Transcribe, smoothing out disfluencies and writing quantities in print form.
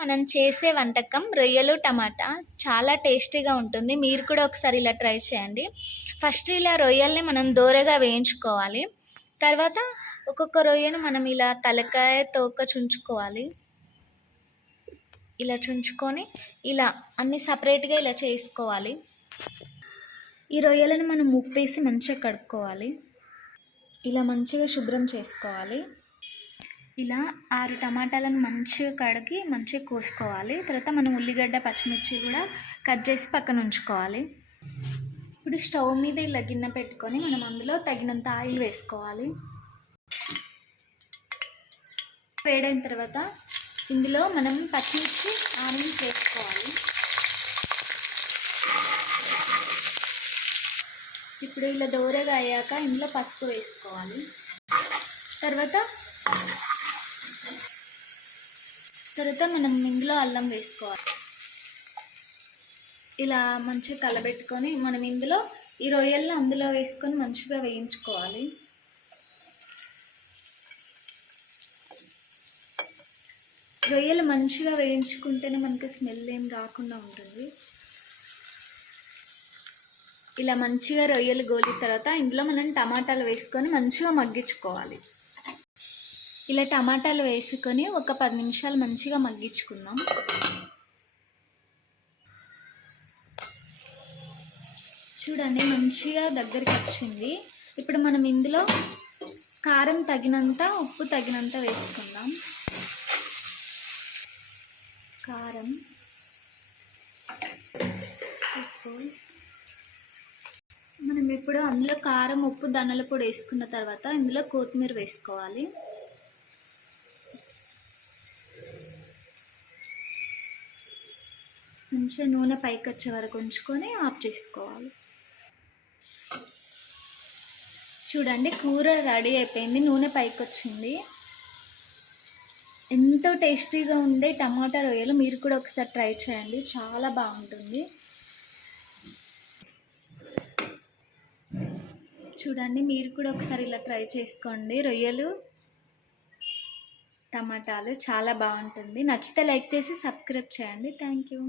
మనం చేసే వంటకం రొయ్యలు టమాటా చాలా టేస్టీగా ఉంటుంది. మీరు కూడా ఒకసారి ఇలా ట్రై చేయండి. ఫస్ట్ ఇలా రొయ్యల్ని మనం దోరగా వేయించుకోవాలి. తర్వాత ఒక్కొక్క రొయ్యను మనం ఇలా తలకాయ తోక చుంచుకోవాలి. ఇలా చుంచుకొని ఇలా అన్నీ సపరేట్గా ఇలా చేసుకోవాలి. ఈ రొయ్యలను మనం ఉప్పేసి మంచిగా కడుక్కోవాలి. ఇలా మంచిగా శుభ్రం చేసుకోవాలి. ఇలా 6 టమాటాలను మంచిగా కడిగి మంచిగా కోసుకోవాలి. తర్వాత మనం ఉల్లిగడ్డ పచ్చిమిర్చి కూడా కట్ చేసి పక్కన ఉంచుకోవాలి. ఇప్పుడు స్టవ్ మీద ఇలా గిన్నె పెట్టుకొని మనం అందులో తగినంత ఆయిల్ వేసుకోవాలి. వేడైన తర్వాత ఇందులో మనం పచ్చిమిర్చి ఆనియన్స్ వేసుకోవాలి. ఇప్పుడు ఇలా దోరగా అయ్యాక ఇందులో పసుపు వేసుకోవాలి. తర్వాత మనం ఇందులో అల్లం వేసుకోవాలి. ఇలా మంచిగా కలబెట్టుకొని మనం ఇందులో ఈ రొయ్యలను అందులో వేసుకొని మంచిగా వేయించుకోవాలి. రొయ్యలు మంచిగా వేయించుకుంటేనే మనకి స్మెల్ ఏం రాకుండా ఉంటుంది. ఇలా మంచిగా రొయ్యలు గోలిన తర్వాత ఇందులో మనం టమాటాలు వేసుకొని మంచిగా మగ్గించుకోవాలి. ఇలా టమాటాలు వేసుకొని ఒక 10 నిమిషాలు మంచిగా మగ్గించుకుందాం. చూడండి మంచిగా దగ్గరికి వచ్చింది. ఇప్పుడు మనం ఇందులో కారం తగినంత ఉప్పు తగినంత వేసుకుందాం. కారం ఉప్పు మనం ఇప్పుడు అందులో కారం ఉప్పు ధనియాల పొడి వేసుకున్న తర్వాత ఇందులో కొత్తిమీర వేసుకోవాలి. మంచిగా నూనె పైకి వచ్చే వరకు ఉంచుకొని ఆఫ్ చేసుకోవాలి. చూడండి కూర రెడీ అయిపోయింది. నూనె పైకి వచ్చింది. ఎంతో టేస్టీగా ఉండే టమాటా రొయ్యలు మీరు కూడా ఒకసారి ట్రై చేయండి. చాలా బాగుంటుంది. చూడండి మీరు కూడా ఒకసారి ఇలా ట్రై చేసుకోండి. రొయ్యలు టమాటాలు చాలా బాగుంటుంది. నచ్చితే లైక్ చేసి సబ్స్క్రైబ్ చేయండి. Thank you.